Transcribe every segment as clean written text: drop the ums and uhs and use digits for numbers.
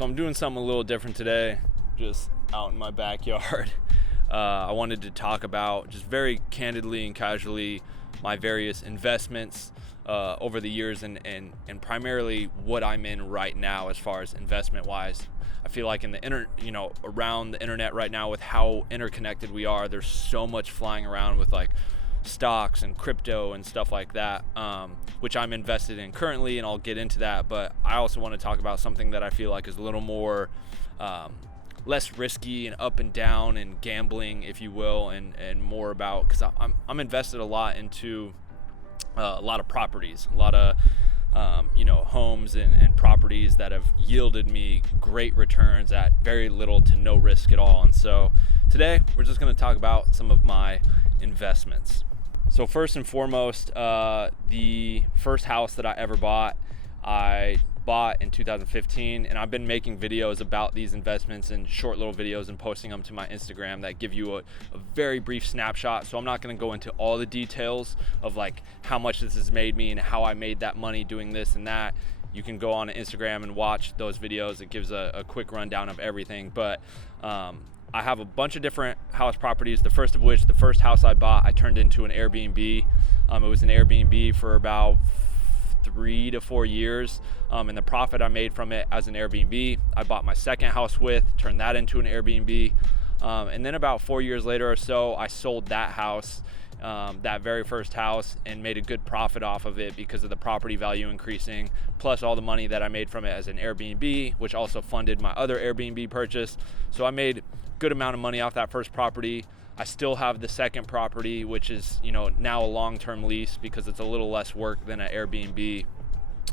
So I'm doing something a little different today, just out in my backyard. I wanted to talk about, just very candidly and casually, my various investments over the years and primarily what I'm in right now as far as investment wise. I feel like in the around the internet right now, with how interconnected we are, there's so much flying around with like stocks and crypto and stuff like that, which I'm invested in currently, and I'll get into that. But I also want to talk about something that I feel like is a little more less risky and up and down and gambling, if you will, and more about, because I'm invested a lot into a lot of properties, a lot of homes and properties that have yielded me great returns at very little to no risk at all. And so today we're just going to talk about some of my investments. So first and foremost, the first house that I ever bought, I bought in 2015, and I've been making videos about these investments and short little videos and posting them to my Instagram that give you a very brief snapshot. So I'm not going to go into all the details of like how much this has made me and how I made that money doing this and that. You can go on Instagram and watch those videos. It gives a quick rundown of everything. But I have a bunch of different house properties, the first of which, the first house I bought, I turned into an Airbnb. It was an Airbnb for about 3 to 4 years, and the profit I made from it as an Airbnb, I bought my second house with, turned that into an Airbnb, and then about 4 years later or so, I sold that house, that very first house, and made a good profit off of it because of the property value increasing, plus all the money that I made from it as an Airbnb, which also funded my other Airbnb purchase. So I made a good amount of money off that first property. I still have the second property, which is, now a long-term lease because it's a little less work than an Airbnb.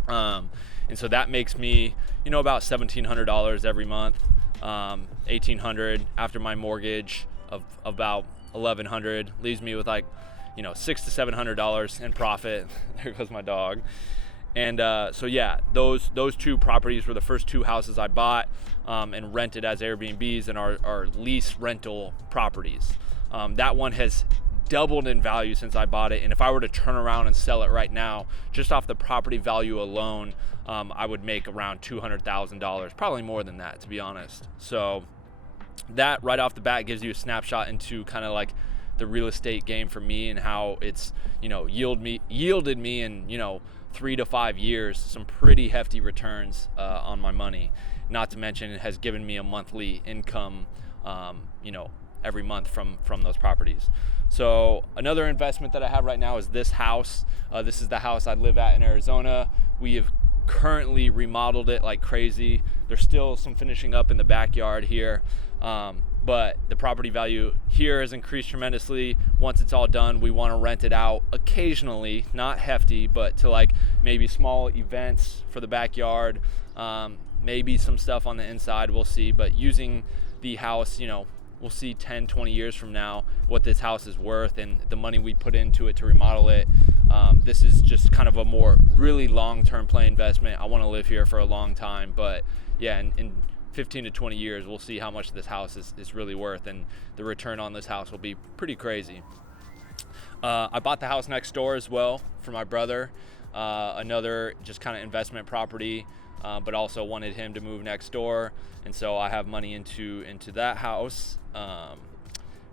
And so that makes me, about $1,700 every month, $1,800 after my mortgage of about $1,100, leaves me with like, $600 to $700 in profit. There goes my dog. And so yeah, those two properties were the first two houses I bought and rented as Airbnbs and are lease rental properties. That one has doubled in value since I bought it, and if I were to turn around and sell it right now, just off the property value alone, I would make around $200,000, probably more than that, to be honest. So that right off the bat gives you a snapshot into kind of like the real estate game for me and how it's yielded me in 3 to 5 years some pretty hefty returns on my money. Not to mention it has given me a monthly income every month from those properties. So another investment that I have right now is this house. This is the house I live at in Arizona. We have currently remodeled it like crazy. There's still some finishing up in the backyard here, but the property value here has increased tremendously. Once it's all done, we want to rent it out occasionally, not hefty, but to like maybe small events for the backyard, maybe some stuff on the inside, we'll see. But using the house, we'll see 10, 20 years from now what this house is worth and the money we put into it to remodel it. This is just kind of a more really long-term play investment. I want to live here for a long time, but yeah, in 15 to 20 years, we'll see how much this house is really worth, and the return on this house will be pretty crazy. I bought the house next door as well for my brother, another just kind of investment property, but also wanted him to move next door, and so I have money into that house.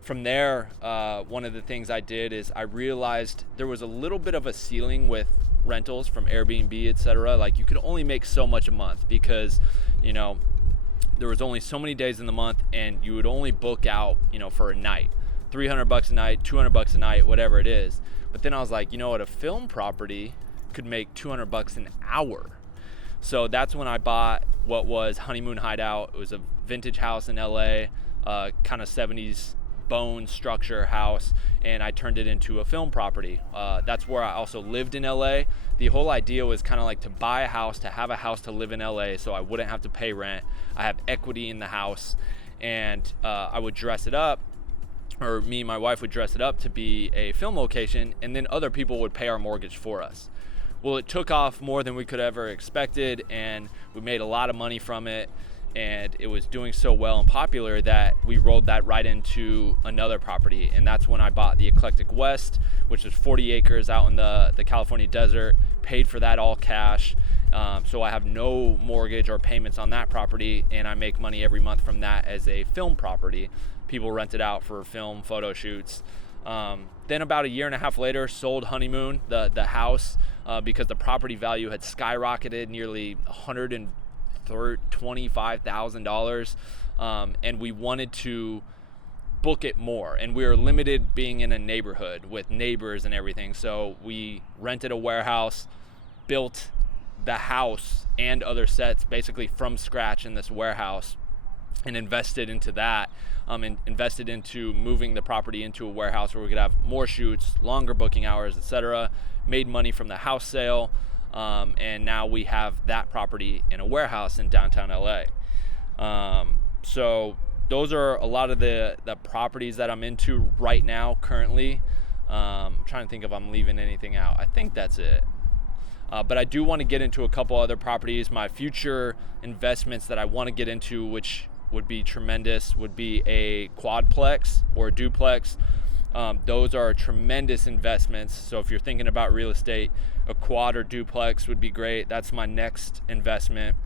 From there, one of the things I did is I realized there was a little bit of a ceiling with rentals from Airbnb, etc. Like you could only make so much a month because, there was only so many days in the month, and you would only book out, for a night, $300 a night, $200 a night, whatever it is. But then I was like, what, a film property could make $200 an hour. So that's when I bought what was Honeymoon Hideout. It was a vintage house in LA, kind of 70s bone structure house, and I turned it into a film property. That's where I also lived in LA. The whole idea was kind of like to buy a house, to have a house to live in LA so I wouldn't have to pay rent. I have equity in the house, and I would dress it up, or me and my wife would dress it up to be a film location, and then other people would pay our mortgage for us. Well, it took off more than we could ever expected, and we made a lot of money from it, and it was doing so well and popular that we rolled that right into another property. And that's when I bought the Eclectic West, which is 40 acres out in the California desert, paid for that all cash, So I have no mortgage or payments on that property, and I make money every month from that as a film property. People rent it out for film photo shoots. Then about a year and a half later, sold Honeymoon, the house, because the property value had skyrocketed nearly $125,000, and we wanted to book it more, and we were limited being in a neighborhood with neighbors and everything. So we rented a warehouse, built the house and other sets basically from scratch in this warehouse, and invested into that, and invested into moving the property into a warehouse where we could have more shoots, longer booking hours, etc. Made money from the house sale, and now we have that property in a warehouse in downtown LA. So those are a lot of the properties that I'm into right now currently. I'm trying to think if I'm leaving anything out. I think that's it. But I do want to get into a couple other properties. My future investments that I want to get into, which would be tremendous, would be a quadplex or a duplex. Those are tremendous investments. So if you're thinking about real estate, a quad or duplex would be great. That's my next investment,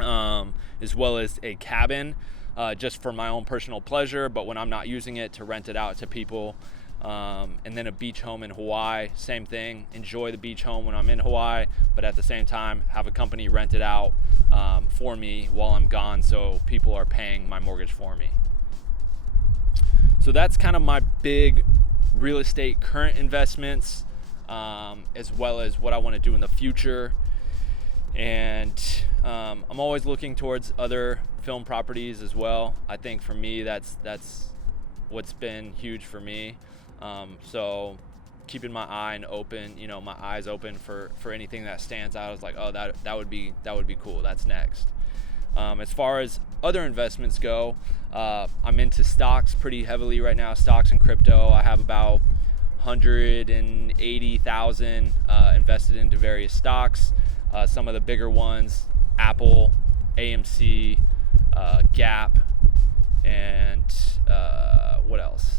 as well as a cabin, just for my own personal pleasure, but when I'm not using it, to rent it out to people. And then a beach home in Hawaii, same thing. Enjoy the beach home when I'm in Hawaii, but at the same time have a company rent it out for me while I'm gone, so people are paying my mortgage for me. So that's kind of my big real estate current investments, as well as what I want to do in the future. And I'm always looking towards other film properties as well. I think for me, that's what's been huge for me. So keeping my eyes open for anything that stands out. I was like, oh, that would be cool. That's next. As far as other investments go, I'm into stocks pretty heavily right now, stocks and crypto. I have about 180,000 invested into various stocks. Some of the bigger ones, Apple, AMC, Gap, and what else?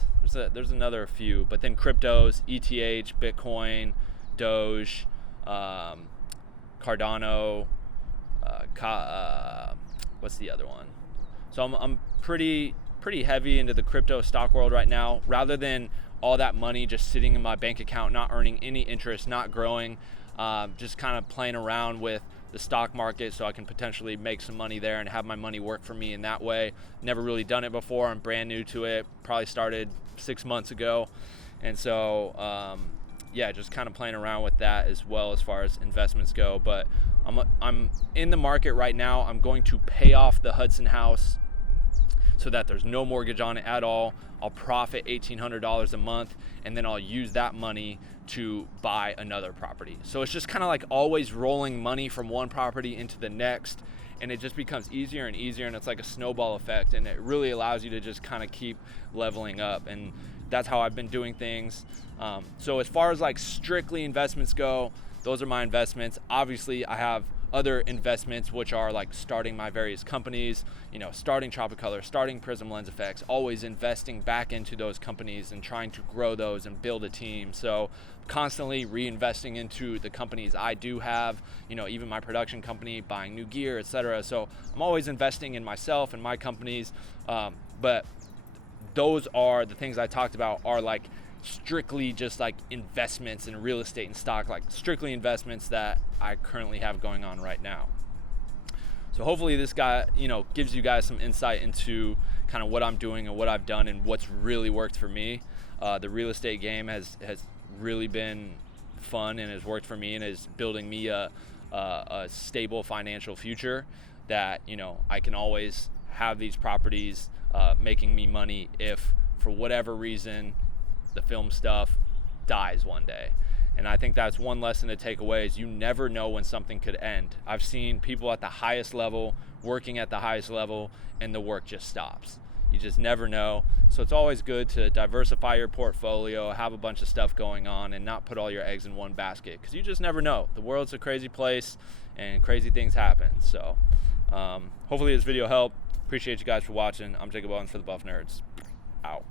There's another few, but then cryptos, ETH, Bitcoin, Doge, Cardano, what's the other one? So I'm pretty heavy into the crypto stock world right now. Rather than all that money just sitting in my bank account, not earning any interest, not growing, just kind of playing around with the stock market so I can potentially make some money there and have my money work for me in that way. Never really done it before. I'm brand new to it. Probably started 6 months ago. And so, just kind of playing around with that as well as far as investments go. But I'm in the market right now. I'm going to pay off the Hudson house so that there's no mortgage on it at all. I'll profit $1,800 a month, and then I'll use that money to buy another property. So it's just kind of like always rolling money from one property into the next, and it just becomes easier and easier, and it's like a snowball effect, and it really allows you to just kind of keep leveling up. And that's how I've been doing things. So as far as like strictly investments go, those are my investments. Obviously, I have other investments, which are like starting my various companies, starting Tropicolor, starting Prism Lens Effects, always investing back into those companies and trying to grow those and build a team. So constantly reinvesting into the companies I do have, even my production company, buying new gear, etc. So I'm always investing in myself and my companies. But those are the things I talked about are like strictly just like investments in real estate and stock, like strictly investments that I currently have going on right now. So hopefully this guy, gives you guys some insight into kind of what I'm doing and what I've done and what's really worked for me. The real estate game has really been fun and has worked for me and is building me a stable financial future that, I can always have these properties making me money if for whatever reason the film stuff dies one day. And I think that's one lesson to take away is you never know when something could end. I've seen people at the highest level working at the highest level and the work just stops. You just never know. So it's always good to diversify your portfolio, have a bunch of stuff going on, and not put all your eggs in one basket, because you just never know. The world's a crazy place and crazy things happen. So hopefully this video helped. Appreciate you guys for watching. I'm Jacob Owens for the Buff Nerds. Out.